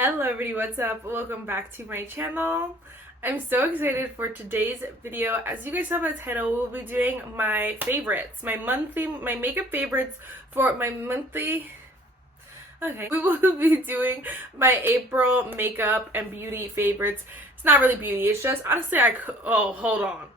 Hello everybody, what's up? Welcome back to my channel. I'm so excited for today's video. As you guys saw by the title, we'll be doing my favorites, my makeup favorites for my monthly. Okay, we will be doing my April makeup and beauty favorites. It's not really beauty, it's just, honestly, oh, hold on.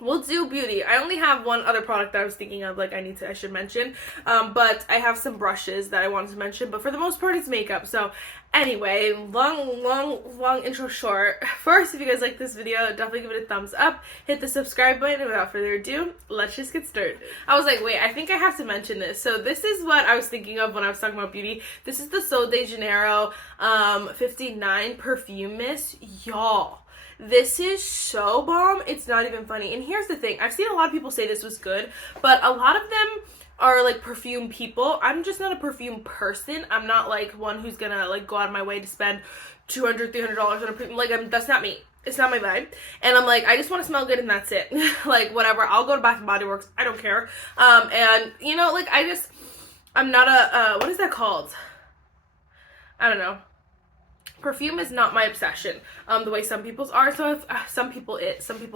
We'll do beauty. I only have one other product that I was thinking of, like I should mention, but I have some brushes that I wanted to mention, but for the most part it's makeup. So anyway, long intro short. First, if you guys like this video, definitely give it a thumbs up, hit the subscribe button, and without further ado, let's just get started. I was like, wait, I think I have to mention this. So this is what I was thinking of when I was talking about beauty. This is the Sol de Janeiro 59 Perfume Mist. Y'all, this is so bomb, it's not even funny. And here's the thing, I've seen a lot of people say this was good, but a lot of them are like perfume people. I'm just not a perfume person. I'm not like one who's gonna like go out of my way to spend $200, $300 on a perfume. Like, that's not me. It's not my vibe. And I'm like, I just want to smell good and that's it. Like, whatever, I'll go to Bath & Body Works, I don't care. And you know, like, I'm not a, what is that called? I don't know. Perfume is not my obsession, the way some people's are. So if some people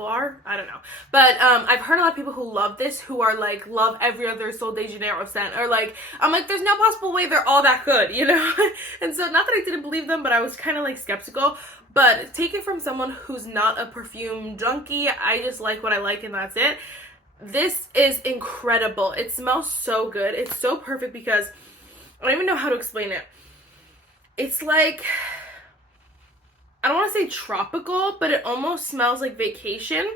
are, I don't know. But I've heard a lot of people who love this, who are like, love every other Sol de Janeiro scent, or like, I'm like, there's no possible way they're all that good, you know? And so not that I didn't believe them, but I was kind of like skeptical. But take it from someone who's not a perfume junkie. I just like what I like and that's it. This is incredible. It smells so good. It's so perfect because I don't even know how to explain it. It's like, I don't want to say tropical, but it almost smells like vacation.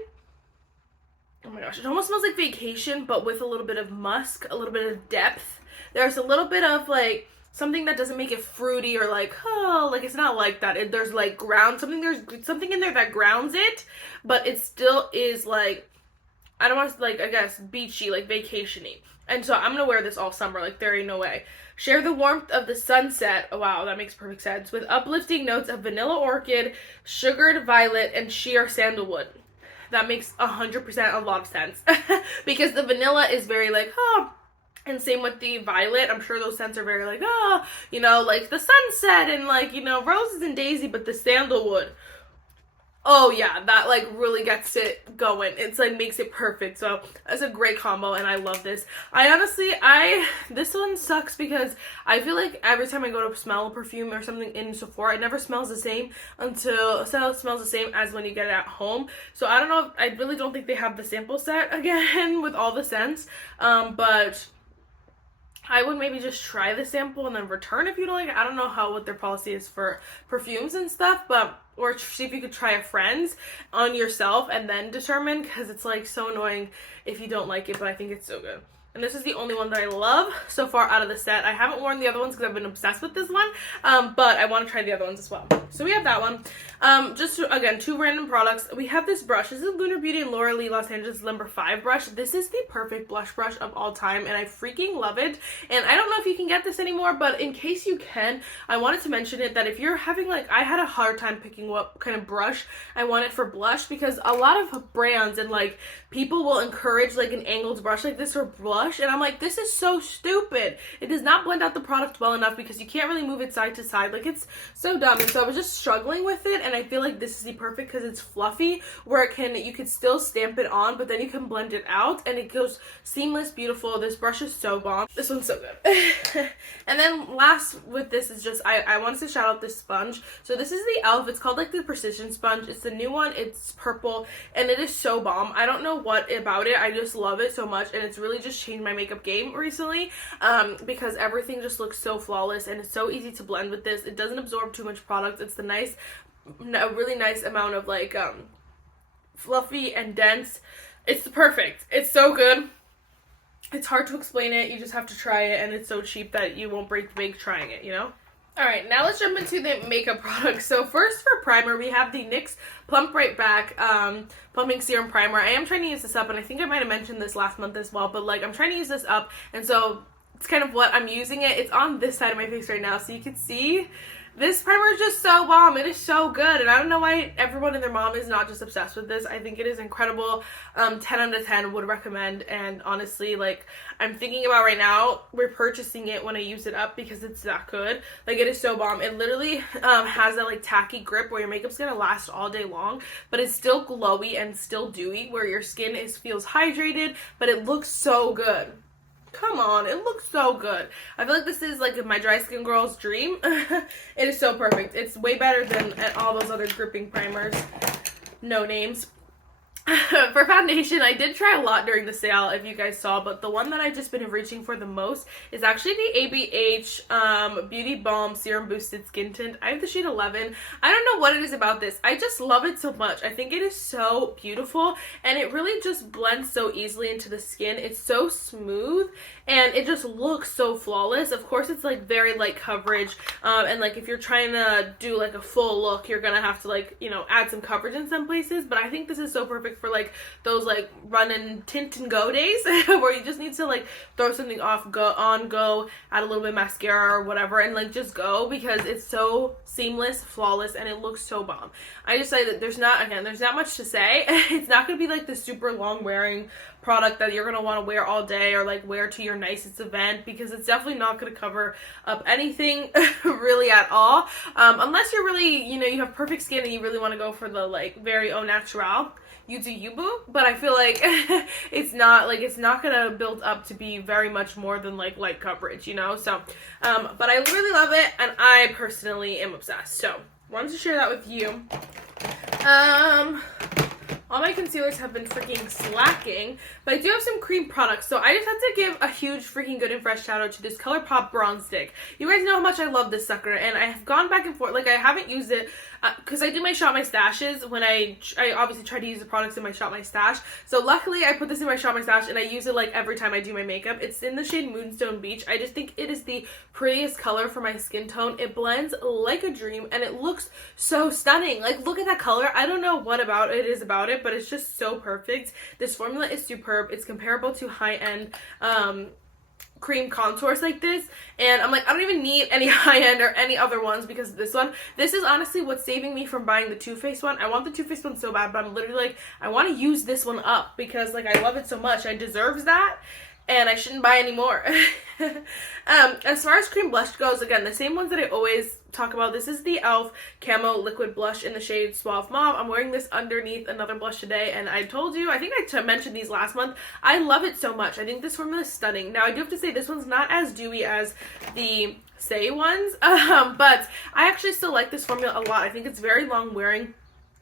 Oh my gosh, it almost smells like vacation, but with a little bit of musk, a little bit of depth. There's a little bit of like something that doesn't make it fruity or like, oh, like it's not like that. There's like there's something in there that grounds it, but it still is like, I don't want to, like, I guess beachy, like vacation-y. And so I'm gonna wear this all summer, like there ain't no way. Share the warmth of the sunset, oh, wow, that makes perfect sense, with uplifting notes of vanilla orchid, sugared violet, and sheer sandalwood. That makes 100% a lot of sense. Because the vanilla is very like, oh, and same with the violet. I'm sure those scents are very like, oh, you know, like the sunset and like, you know, roses and daisy, but the sandalwood, oh yeah, that like really gets it going. It's like makes it perfect. So it's a great combo and I love this. This one sucks because I feel like every time I go to smell a perfume or something in Sephora, it never smells the same until it smells the same as when you get it at home. So I don't know, I really don't think they have the sample set again with all the scents. But I would maybe just try the sample and then return if you don't like it. I don't know what their policy is for perfumes and stuff, but or see if you could try a friend's on yourself and then determine, because it's like so annoying if you don't like it, but I think it's so good. And this is the only one that I love so far out of the set. I haven't worn the other ones because I've been obsessed with this one, but I want to try the other ones as well. So we have that one. Again, two random products. We have this brush. This is Lunar Beauty and Laura Lee Los Angeles number 5 brush. This is the perfect blush brush of all time, and I freaking love it. And I don't know if you can get this anymore, but in case you can, I wanted to mention it that if you're having like, I had a hard time picking what kind of brush I wanted for blush, because a lot of brands and like people will encourage like an angled brush like this for blush, and I'm like, this is so stupid. It does not blend out the product well enough because you can't really move it side to side. Like, it's so dumb. And so I was just struggling with it, and I feel like this is the perfect because it's fluffy, where you can still stamp it on, but then you can blend it out and it goes seamless, beautiful. This brush is so bomb. This one's so good. And then last with this is just, I wanted to shout out this sponge. So this is the e.l.f. It's called like the Precision Sponge. It's the new one. It's purple and it is so bomb. I don't know what about it. I just love it so much, and it's really just changed my makeup game recently, because everything just looks so flawless and it's so easy to blend with this. It doesn't absorb too much product. It's a really nice amount of like fluffy and dense. It's perfect. It's so good. It's hard to explain it. You just have to try it, and it's so cheap that you won't break the bank trying it, you know? Alright, now let's jump into the makeup products. So first for primer, we have the NYX Plump Right Back Plumping Serum Primer. I am trying to use this up, and I think I might have mentioned this last month as well, but like I'm trying to use this up, and so it's kind of what I'm using it. It's on this side of my face right now, so you can see. This primer is just so bomb. It is so good, and I don't know why everyone and their mom is not just obsessed with this. I think it is incredible. 10 out of 10 would recommend, and honestly, like, I'm thinking about right now repurchasing it when I use it up because it's that good. Like, it is so bomb. It literally has that, like, tacky grip where your makeup's gonna last all day long, but it's still glowy and still dewy, where your skin feels hydrated, but it looks so good. Come on, it looks so good. I feel like this is like my dry skin girl's dream. It is so perfect. It's way better than all those other gripping primers. No names. For foundation, I did try a lot during the sale, if you guys saw, but the one that I've just been reaching for the most is actually the ABH Beauty Balm Serum Boosted Skin Tint. I have the shade 11. I don't know what it is about this. I just love it so much. I think it is so beautiful, and it really just blends so easily into the skin. It's so smooth, and it just looks so flawless. Of course, it's like very light coverage, and like if you're trying to do like a full look, you're gonna have to, like, you know, add some coverage in some places, but I think this is so perfect for like those like run and tint and go days where you just need to like throw something off, go, add a little bit of mascara or whatever, and like just go, because it's so seamless, flawless, and it looks so bomb. I just say that there's not much to say. It's not gonna be like the super long wearing product that you're gonna want to wear all day or like wear to your nicest event, because it's definitely not gonna cover up anything really at all, unless you're really, you know, you have perfect skin and you really want to go for the like very au naturel. You do you, boo. But I feel like it's not gonna build up to be very much more than like light coverage, you know. So but I really love it, and I personally am obsessed, so wanted to share that with you. All my concealers have been freaking slacking, but I do have some cream products, so I just have to give a huge freaking good and fresh shout out to this Colourpop Bronze Stick. You guys know how much I love this sucker, and I have gone back and forth. Like, I haven't used it because I do my Shop My Stashes when I obviously try to use the products in my Shop My Stash. So luckily I put this in my Shop My Stash, and I use it like every time I do my makeup. It's in the shade Moonstone Beach. I just think it is the prettiest color for my skin tone. It blends like a dream, and it looks so stunning. Like, look at that color. I don't know what about it is about it, but it's just so perfect. This formula is superb. It's comparable to high-end cream contours like this, and I'm like, I don't even need any high-end or any other ones because of this one. This is honestly what's saving me from buying the Too Faced one. I want the Too Faced one so bad, but I'm literally like, I want to use this one up because like I love it so much. I deserves that, and I shouldn't buy any more. As far as cream blush goes, again, the same ones that I always talk about. This is the e.l.f. Camo Liquid Blush in the shade Suave Mauve. I'm wearing this underneath another blush today, and I told you, I think I mentioned these last month. I love it so much. I think this formula is stunning. Now, I do have to say this one's not as dewy as the Saie ones, but I actually still like this formula a lot. I think it's very long wearing.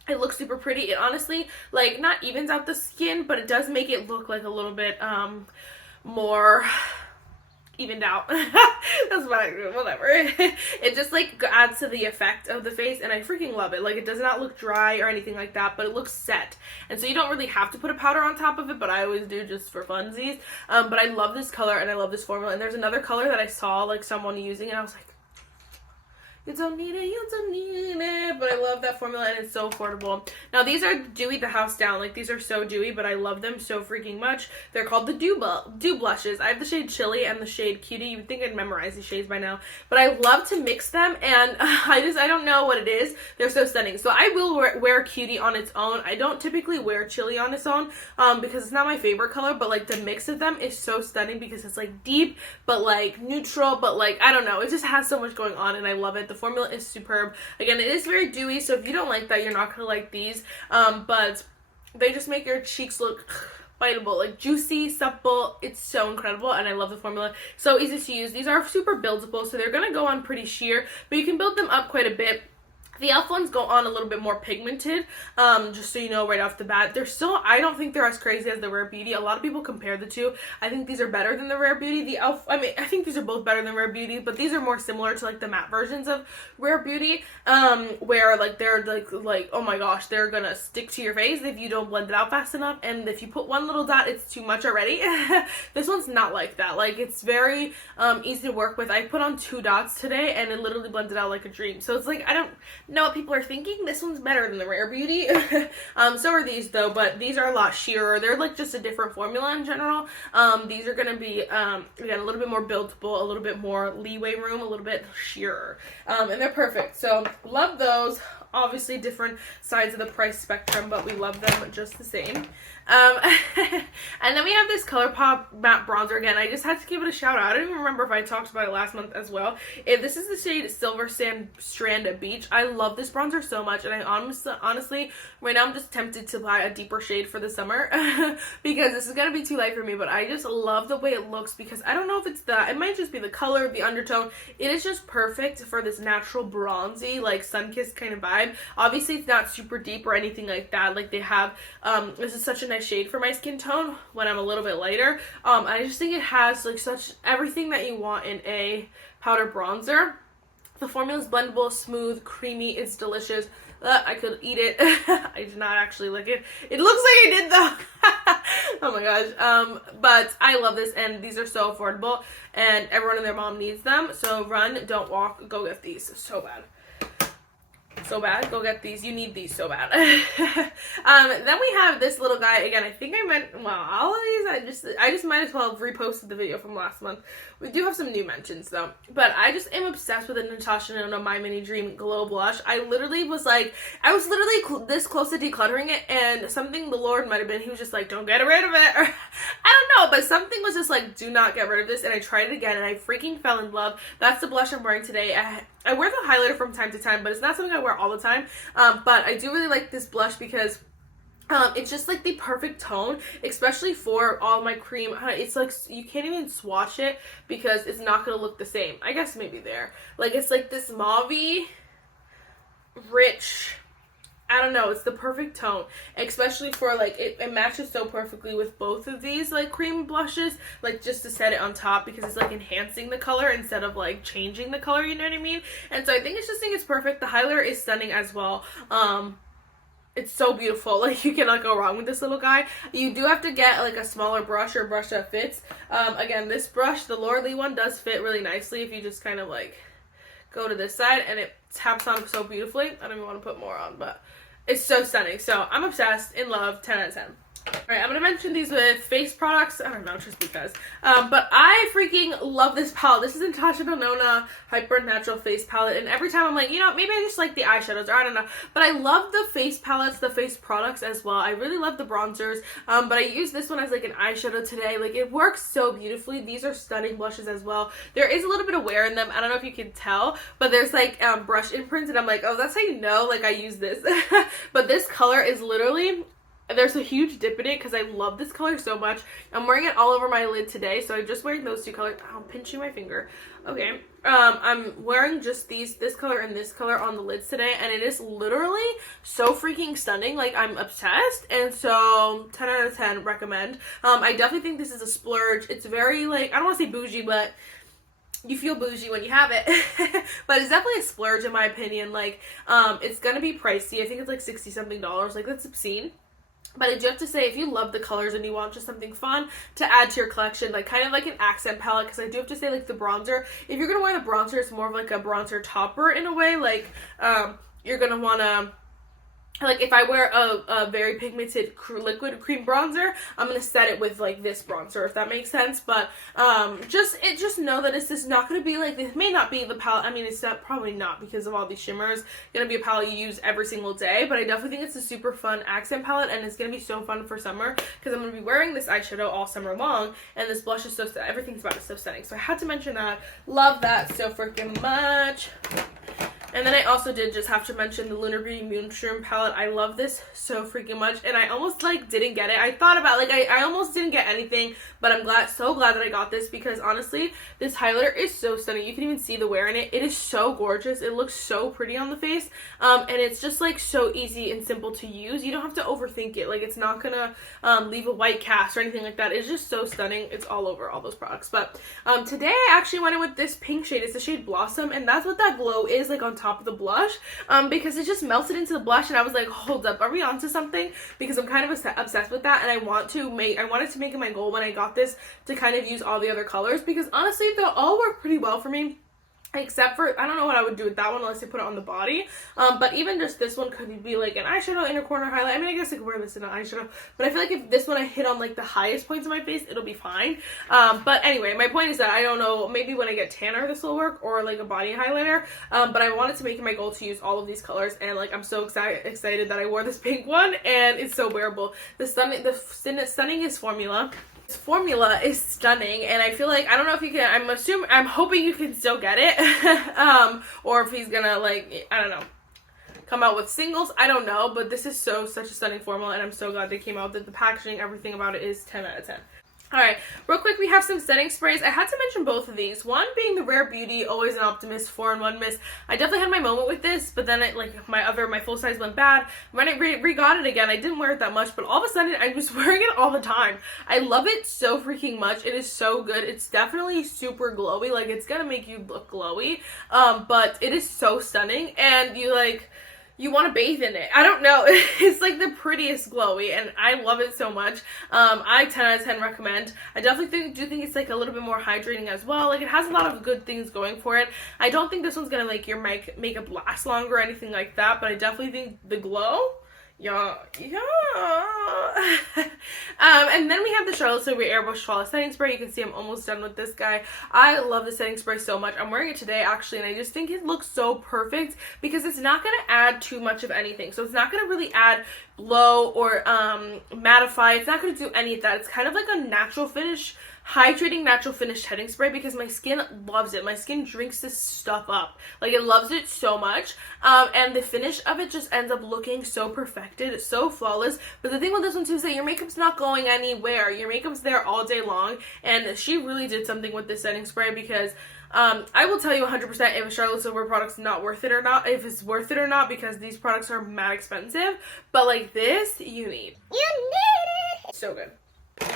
It looks super pretty. It honestly, like, not evens out the skin, but it does make it look like a little bit more evened out. That's what whatever. It just like adds to the effect of the face, and I freaking love it. Like, it does not look dry or anything like that, but it looks set, and so you don't really have to put a powder on top of it, but I always do just for funsies. But I love this color, and I love this formula. And there's another color that I saw like someone using, and I was like, you don't need it, you don't need it. But I love that formula, and it's so affordable. Now, these are dewy the house down. Like, these are so dewy, but I love them so freaking much. They're called the Dew Blushes. I have the shade Chili and the shade Cutie. You would think I'd memorize these shades by now. But I love to mix them, and I don't know what it is. They're so stunning. So I will wear Cutie on its own. I don't typically wear Chili on its own because it's not my favorite color, but like the mix of them is so stunning because it's like deep, but like neutral, but like, I don't know. It just has so much going on, and I love it. The formula is superb. Again, it is very dewy, so if you don't like that, you're not gonna like these, but they just make your cheeks look biteable, like juicy, supple. It's so incredible, and I love the formula. So easy to use. These are super buildable, so they're gonna go on pretty sheer, but you can build them up quite a bit. The e.l.f. ones go on a little bit more pigmented, just so you know right off the bat. They're still, I don't think they're as crazy as the Rare Beauty. A lot of people compare the two. I think these are better than the Rare Beauty. The e.l.f., I mean, I think these are both better than Rare Beauty, but these are more similar to like the matte versions of Rare Beauty, where like they're like, oh my gosh, they're gonna stick to your face if you don't blend it out fast enough, and if you put one little dot, it's too much already. This one's not like that. Like, it's very easy to work with. I put on 2 dots today, and it literally blended out like a dream. So it's like, know what people are thinking? This one's better than the Rare Beauty. So are these though, but these are a lot sheerer. They're like just a different formula in general. These are gonna be, again, a little bit more buildable, a little bit more leeway room, a little bit sheerer. And they're perfect. So love those. Obviously different sides of the price spectrum, but we love them just the same. And then we have this Colourpop matte bronzer again. I just had to give it a shout out. I don't even remember if I talked about it last month as well. This is the shade Silver Strand at Beach. I love this bronzer so much, and I honestly right now I'm just tempted to buy a deeper shade for the summer because this is gonna be too light for me, but I just love the way it looks because I don't know if it's it might just be the color, the undertone. It is just perfect for this natural bronzy, like sun-kissed kind of vibe. Obviously it's not super deep or anything like that. Like they have, this is such a nice shade for my skin tone when I'm a little bit lighter. I just think it has like such everything that you want in a powder bronzer. The formula is blendable, smooth, creamy, it's delicious. I could eat it. I did not actually lick it. It looks like I did though. Oh my gosh. But I love this, and these are so affordable, and everyone and their mom needs them. So run, don't walk, go get these. So bad. So bad. Go get these. You need these so bad. Then we have this little guy. Again, I think I meant, well, all of these, I just might as well have reposted the video from last month. We do have some new mentions though. But I just am obsessed with the Natasha Denona My Mini Dream Glow Blush. I literally was like, I was literally this close to decluttering it, and something the Lord might have been, he was just like, don't get rid of it. Or, I don't know, but something was just like, do not get rid of this. And I tried it again, and I freaking fell in love. That's the blush I'm wearing today. I wear the highlighter from time to time, but it's not something I wear all the time. But I do really like this blush because it's just like the perfect tone, especially for all my cream. It's like you can't even swatch it because it's not gonna look the same. I guess maybe there. Like it's like this mauve-y, rich, I don't know, it's the perfect tone, especially for like, it matches so perfectly with both of these like cream blushes, like just to set it on top because it's like enhancing the color instead of like changing the color, you know what I mean? And so I think it's perfect. The highlighter is stunning as well. It's so beautiful. Like you cannot go wrong with this little guy. You do have to get like a smaller brush or a brush that fits. Again, this brush, the Laura Lee one, does fit really nicely if you just kind of like go to this side, and it taps on so beautifully. I don't even want to put more on, but it's so stunning. So I'm obsessed, in love, 10 out of 10. Alright, I'm going to mention these with face products. I don't know, just because. But I freaking love this palette. This is Natasha Denona Hyper Natural Face Palette. And every time I'm like, you know, maybe I just like the eyeshadows, or I don't know. But I love the face palettes, the face products as well. I really love the bronzers. But I use this one as like an eyeshadow today. Like, it works so beautifully. These are stunning blushes as well. There is a little bit of wear in them. I don't know if you can tell. But there's like brush imprints. And I'm like, oh, that's how you know, like, I use this. But this color is literally... There's a huge dip in it because I love this color so much. I'm wearing it all over my lid today, so I'm just wearing those two colors. I'm pinching my finger. Okay. I'm wearing just this color and this color on the lids today, and it is literally so freaking stunning. Like, I'm obsessed, and so 10 out of 10 recommend. I definitely think this is a splurge. It's very, like, I don't want to say bougie, but you feel bougie when you have it. But it's definitely a splurge in my opinion. Like, it's gonna be pricey. I think it's like $60 something. Like, that's obscene. But I do have to say, if you love the colors and you want just something fun to add to your collection, like kind of like an accent palette, because I do have to say, like, the bronzer, if you're going to wear the bronzer, it's more of like a bronzer topper in a way. Like, you're going to want to, like, if I wear a very pigmented liquid cream bronzer, I'm going to set it with, like, this bronzer, if that makes sense. But, just know that it's just not going to be, like, this may not be the palette. I mean, it's not, probably not, because of all these shimmers, going to be a palette you use every single day. But I definitely think it's a super fun accent palette, and it's going to be so fun for summer, because I'm going to be wearing this eyeshadow all summer long, and this blush is so, everything's about it so stunning. So I had to mention that. Love that so freaking much. And then I also did just have to mention the Lunar Beauty Moonshroom palette. I love this so freaking much, and I almost, like, didn't get it. I thought about, like, I almost didn't get anything, but I'm so glad that I got this, because honestly, this highlighter is so stunning. You can even see the wear in it. It is so gorgeous. It looks so pretty on the face, and it's just, like, so easy and simple to use. You don't have to overthink it. Like, it's not gonna leave a white cast or anything like that. It's just so stunning. It's all over all those products. But today I actually went in with this pink shade. It's the shade Blossom, and that's what that glow is, like, on top of the blush, because it just melted into the blush, and I was like, hold up, are we onto something? Because I'm kind of obsessed with that, and I wanted to make it my goal when I got this to kind of use all the other colors, because honestly, they'll all work pretty well for me. Except for, I don't know what I would do with that one unless I put it on the body. But even just this one could be like an eyeshadow inner corner highlight. I mean, I guess I could wear this in an eyeshadow. But I feel like if this one I hit on like the highest points of my face, it'll be fine. But anyway, my point is that I don't know, maybe when I get tanner this will work, or like a body highlighter. But I wanted to make it my goal to use all of these colors. And like, I'm so excited that I wore this pink one. And it's so wearable. The stunningest formula. This formula is stunning, and I feel like, I don't know if you can, I'm hoping you can still get it, or if he's gonna, like, I don't know, come out with singles, I don't know, but this is such a stunning formula, and I'm so glad they came out. The packaging, everything about it is 10 out of 10. Alright, real quick, we have some setting sprays. I had to mention both of these. One being the Rare Beauty, Always an Optimist 4-in-1 Mist. I definitely had my moment with this, but then it, like, my full size went bad. When I re-got it again, I didn't wear it that much, but all of a sudden, I was wearing it all the time. I love it so freaking much. It is so good. It's definitely super glowy. Like, it's gonna make you look glowy, but it is so stunning, and you want to bathe in it. I don't know. It's like the prettiest glowy, and I love it so much. I 10 out of 10 recommend. I definitely do think it's like a little bit more hydrating as well. Like, it has a lot of good things going for it. I don't think this one's gonna make your makeup last longer or anything like that, but I definitely think the glow, yeah. And then we have the Charlotte Tilbury Airbrush Flawless Setting Spray. You can see I'm almost done with this guy. I love the setting spray so much. I'm wearing it today, actually, and I just think it looks so perfect because it's not going to add too much of anything. So it's not going to really add glow or mattify. It's not going to do any of that. It's kind of like a natural finish, hydrating natural finish setting spray because my skin loves it. My skin drinks this stuff up. Like, it loves it so much. And the finish of it just ends up looking so perfected. It's so flawless. But the thing with this one too is that your makeup's not going anywhere. Your makeup's there all day long. And she really did something with this setting spray because I will tell you 100% if a Charlotte Tilbury product's not worth it or not, if it's worth it or not, because these products are mad expensive. But like this, you need. You need it! So good.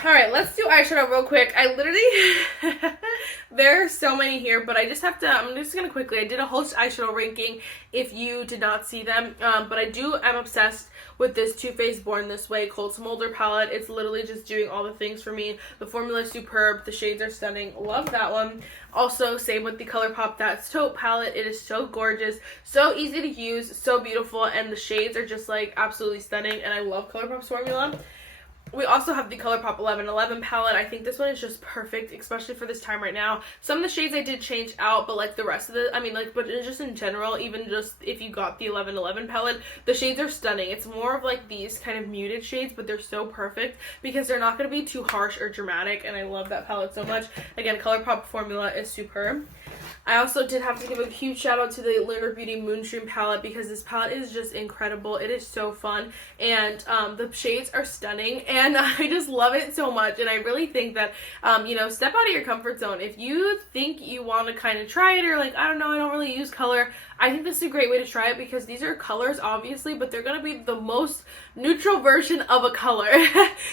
Alright, let's do eyeshadow real quick. I literally, there are so many here, but I just have to, I'm just going to quickly, I did a whole eyeshadow ranking if you did not see them, but I'm obsessed with this Too Faced Born This Way Cold Smolder palette. It's literally just doing all the things for me. The formula is superb, the shades are stunning, love that one. Also, same with the Colourpop That's Taupe palette. It is so gorgeous, so easy to use, so beautiful, and the shades are just like absolutely stunning, and I love Colourpop's formula. We also have the Colourpop 1111 palette. I think this one is just perfect, especially for this time right now. Some of the shades I did change out, but like the rest of the, but just in general, even just if you got the 1111 palette, the shades are stunning. It's more of like these kind of muted shades, but they're so perfect because they're not going to be too harsh or dramatic, and I love that palette so much. Again, Colourpop formula is superb. I also did have to give a huge shout out to the Lunar Beauty Moonshroom palette because this palette is just incredible. It is so fun, and the shades are stunning, and I just love it so much. And I really think that, step out of your comfort zone. If you think you want to kind of try it, or like, I don't know, I don't really use color, I think this is a great way to try it because these are colors, obviously, but they're going to be the most neutral version of a color.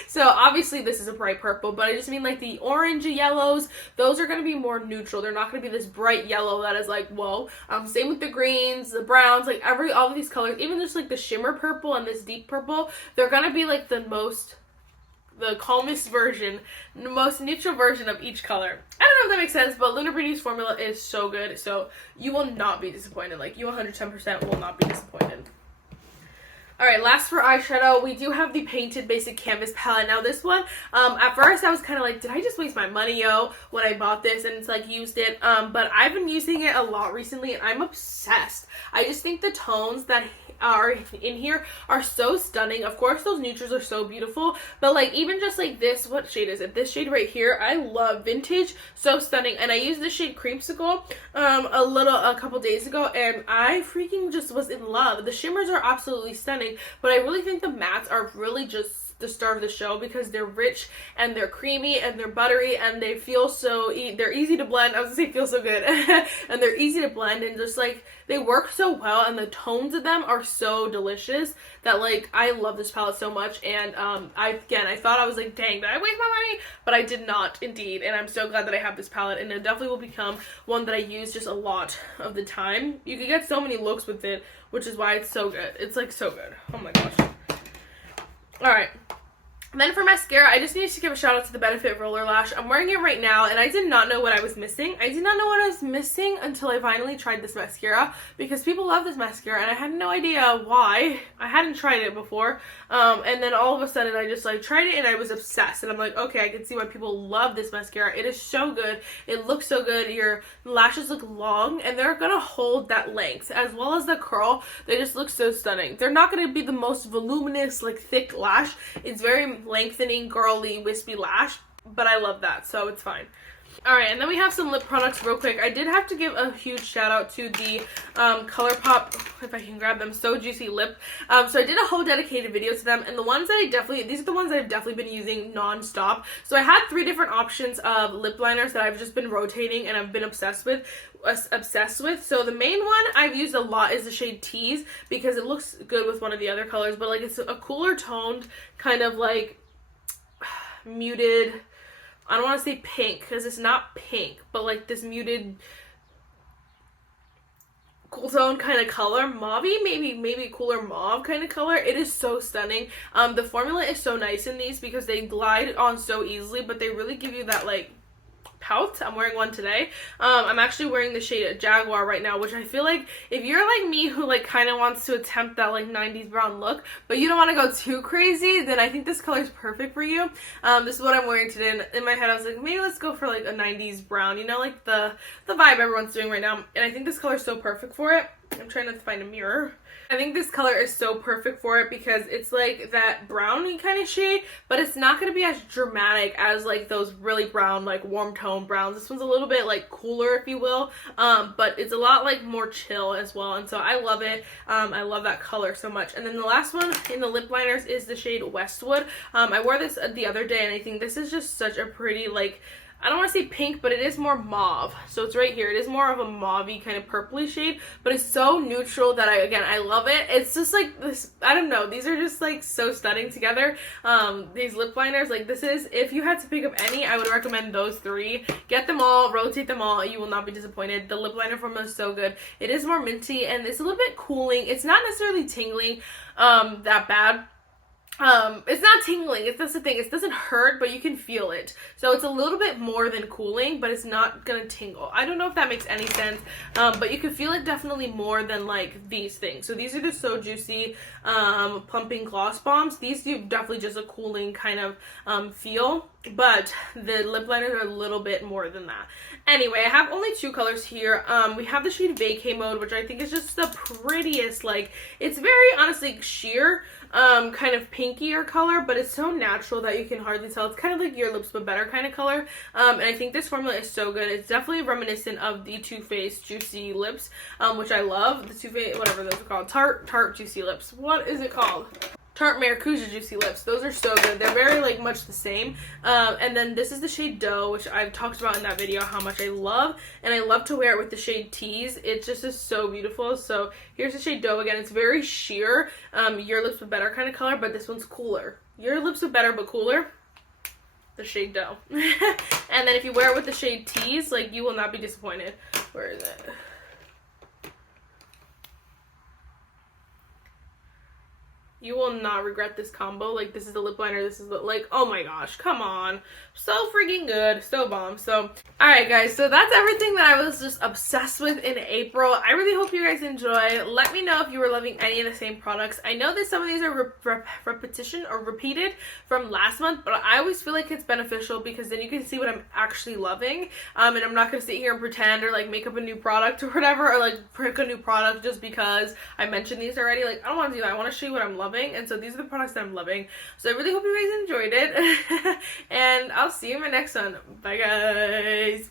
So obviously this is a bright purple, but I just mean like the orange yellows, those are going to be more neutral. They're not going to be this bright yellow that is like, whoa. Same with the greens, the browns, like all of these colors, even just like the shimmer purple and this deep purple, they're going to be like the calmest version, the most neutral version of each color. I don't know if that makes sense, but Lunar Beauty's formula is so good, so you will not be disappointed. Like, you 110% will not be disappointed. Alright, last for eyeshadow, we do have the Painted Basic Canvas palette. Now this one, at first I was kind of like, did I just waste my money, when I bought this and it's like used it, but I've been using it a lot recently and I'm obsessed. I just think the tones that are in here are so stunning. Of course those neutrals are so beautiful, but like even just like this, what shade is it? This shade right here, I love. Vintage, so stunning. And I used this shade Creamsicle a couple days ago, and I freaking just was in love. The shimmers are absolutely stunning, but I really think the mattes are really just the star of the show because they're rich and they're creamy and they're buttery and they feel so they're easy to blend. I was gonna say feel so good. And they're easy to blend, and just like they work so well, and the tones of them are so delicious that like I love this palette so much. And I thought, I was like, dang, did I waste my money? But I did not, indeed, and I'm so glad that I have this palette, and it definitely will become one that I use just a lot of the time. You can get so many looks with it, which is why it's so good. It's like so good. Oh my gosh. Alright, And then for mascara, I just need to give a shout out to the Benefit Roller Lash. I'm wearing it right now, and I did not know what I was missing. I did not know what I was missing until I finally tried this mascara, because people love this mascara, and I had no idea why. I hadn't tried it before, and then all of a sudden, I just like tried it, and I was obsessed. And I'm like, okay, I can see why people love this mascara. It is so good. It looks so good. Your lashes look long, and they're gonna hold that length, as well as the curl. They just look so stunning. They're not gonna be the most voluminous, like thick lash. It's very lengthening, girly, wispy lash, but I love that, so it's fine. Alright, and then we have some lip products real quick. I did have to give a huge shout out to the Colourpop, if I can grab them, So Juicy Lip. So I did a whole dedicated video to them, and the ones that these are the ones that I've definitely been using non-stop. So I had 3 different options of lip liners that I've just been rotating and I've been obsessed with. So the main one I've used a lot is the shade Tease, because it looks good with one of the other colors, but like it's a cooler toned kind of like muted, I don't want to say pink because it's not pink, but like this muted cool tone kind of color, mauve, maybe cooler mauve kind of color. It is so stunning. The formula is so nice in these because they glide on so easily, but they really give you that like pout. I'm wearing one today. I'm actually wearing the shade Jaguar right now, which I feel like if you're like me who like kind of wants to attempt that like 90s brown look, but you don't want to go too crazy, then I think this color is perfect for you. This is what I'm wearing today, and in my head I was like, maybe let's go for like a 90s brown, you know, like the vibe everyone's doing right now, and I think this color is so perfect for it. I'm trying not to find a mirror. I think this color is so perfect for it because it's like that browny kind of shade, but it's not going to be as dramatic as like those really brown, like warm tone browns. This one's a little bit like cooler, if you will, but it's a lot like more chill as well, and so I love it. I love that color so much. And then the last one in the lip liners is the shade Westwood. I wore this the other day, and I think this is just such a pretty, like, I don't want to say pink, but it is more mauve. So it's right here. It is more of a mauvey kind of purpley shade, but it's so neutral that I love it. It's just like this, I don't know. These are just like so stunning together. These lip liners, like this is, if you had to pick up any, I would recommend those 3. Get them all, rotate them all. You will not be disappointed. The lip liner formula is so good. It is more minty and it's a little bit cooling. It's not necessarily tingling that bad. It's not tingling, that's the thing, it doesn't hurt, but you can feel it. So it's a little bit more than cooling, but it's not gonna tingle. I don't know if that makes any sense, but you can feel it definitely more than like these things. So these are the So Juicy Plumping Gloss Bombs. These do definitely just a cooling kind of feel, but the lip liners are a little bit more than that. Anyway, I have only 2 colors here. We have the shade Vacay Mode, which I think is just the prettiest, like, it's very, honestly, sheer, kind of pinkier color, but it's so natural that you can hardly tell. It's kind of like Your Lips But Better kind of color, and I think this formula is so good. It's definitely reminiscent of the Too Faced Juicy Lips, which I love. The Too Faced, whatever those are called, Tarte Juicy Lips. What is it called? Tarte Maracuja Juicy Lips. Those are so good. They're very like much the same. And then this is the shade Dough, which I've talked about in that video how much I love, and I love to wear it with the shade Tease. It just is so beautiful. So here's the shade Dough again. It's very sheer, Your Lips But Better kind of color, but this one's cooler. Your Lips But Better but cooler. The shade Dough. And then if you wear it with the shade Tease, like, you will not be disappointed. Where is it? You will not regret this combo. Like, this is the lip liner, this is the, like, oh my gosh, come on. So freaking good. So bomb. So, alright guys, so that's everything that I was just obsessed with in April. I really hope you guys enjoy. Let me know if you were loving any of the same products. I know that some of these are repetition or repeated from last month, but I always feel like it's beneficial because then you can see what I'm actually loving. And I'm not going to sit here and pretend or, like, make up a new product or whatever, or, like, pick a new product just because I mentioned these already. Like, I don't want to do that. I want to show you what I'm loving. And so these are the products that I'm loving. So I really hope you guys enjoyed it. And I'll see you in my next one. Bye guys.